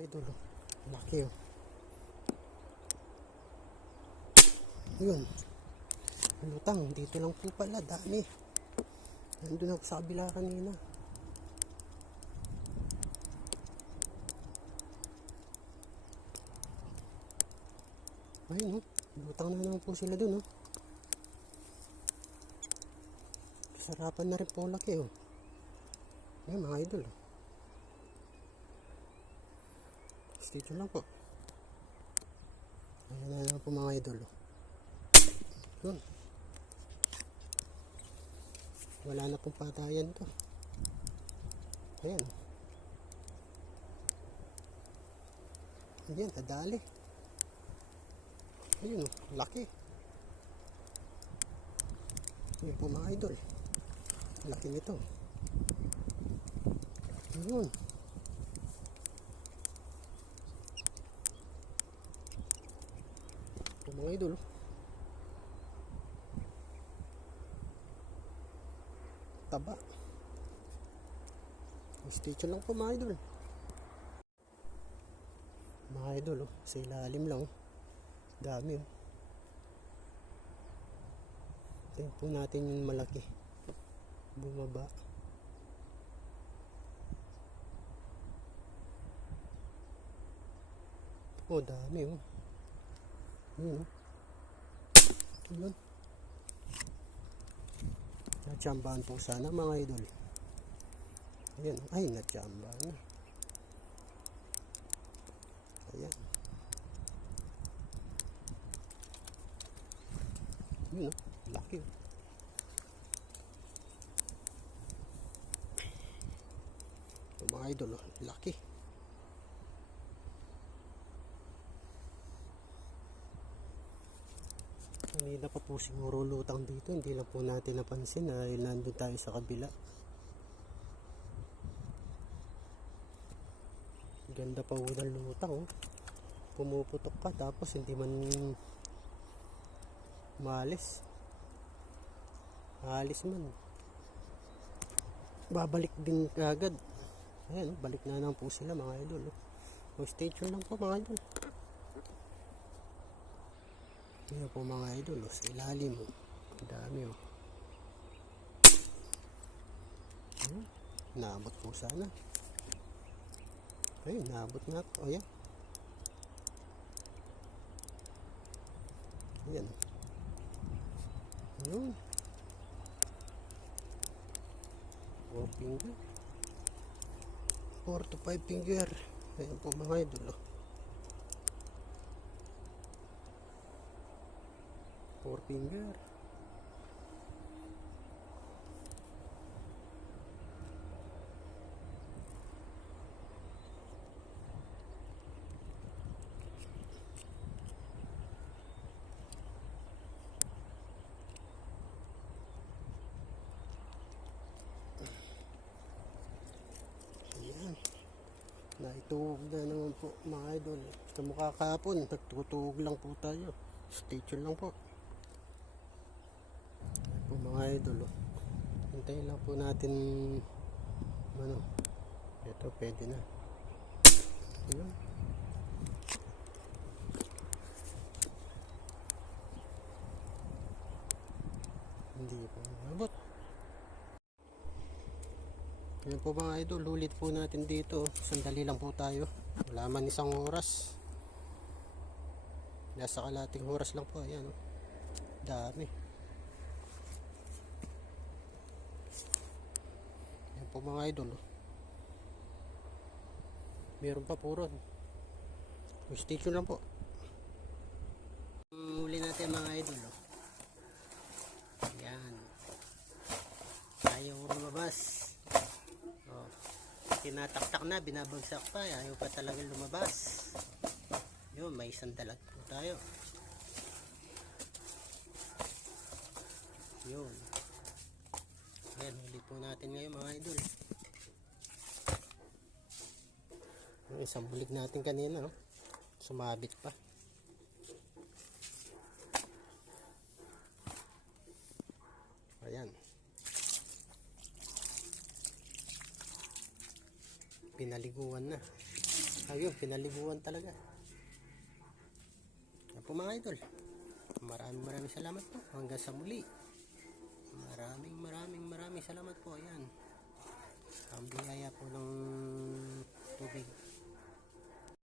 Idol, laki oh. Yun. Lutang, dito lang po pala, dami. Nandun ako sa kabila kanina. Ayun oh, lutang na naman po sila dun oh. Sarapan na rin po laki oh. Ayun mga idol oh. Dito lang po. Ayun na lang po mga idol oh. Yun. Wala na pong patayan to. Ayan. Ayan, kadali. Ayun, laki. Ayan po mga idol. Laki nito. Ayun. Po mga idol. Taba. Stay tuned lang po mga idol. Mga idol oh, sa ilalim lang oh. Dami oh. Tingnan po natin yung malaki. Bumaba. Oh, dami oh. Yun oh. Yun. Natsambahan po sana mga idol. Ayan. Ay, natsambahan na. Ayan. Yun oh. Laki oh. Mga idol oh. Laki. Kanina pa po siguro lutang dito. Hindi lang po natin napansin dahil nandun tayo sa kabila. Ganda pa ng lutang oh. Pumuputok ka tapos hindi man maalis. Alis man. Babalik din agad. Ayan, balik na lang po sila mga idol. O, stay tuned lang po mga idol. Ayan po mga idol, sa ilalim. Ang dami oh. Naabot po sana. Ayun, naabot nga po. Ayan. Ayan. Ayun. 4 finger. 4 to 5 finger. Ayan po mga idol. 4 finger. Naituog na naman po mga idol. Kamukha kahapon, nagtutuog lang po tayo. Stay tuned lang po. Ayan po mga idol. Hintayin lang po natin ano. Ito pwede na. Ayan. Hindi po mabot. Ayan po mga idol, ulit po natin dito. Sandali lang po tayo. Wala man isang oras. Nasa kalating oras lang po. Ayan. Dami. Ayan po mga idol. Meron pa po ron. Stay tuned lang po. Huli natin mga idol. Ayan. Ayaw lumabas. Tinataktak na, binabagsak pa, ayaw pa talaga lumabas. Yun, may isang dalag po tayo. Yun. Ayan, huli po natin ngayon mga idol. Yung isang bulig natin kanina, no? Sumabit pa. Ayan. Pinaliguan na. Ayun, pinaliguan talaga. Yan po mga idol. Maraming salamat po. Hanggang sa muli. Maraming salamat po. Ayan.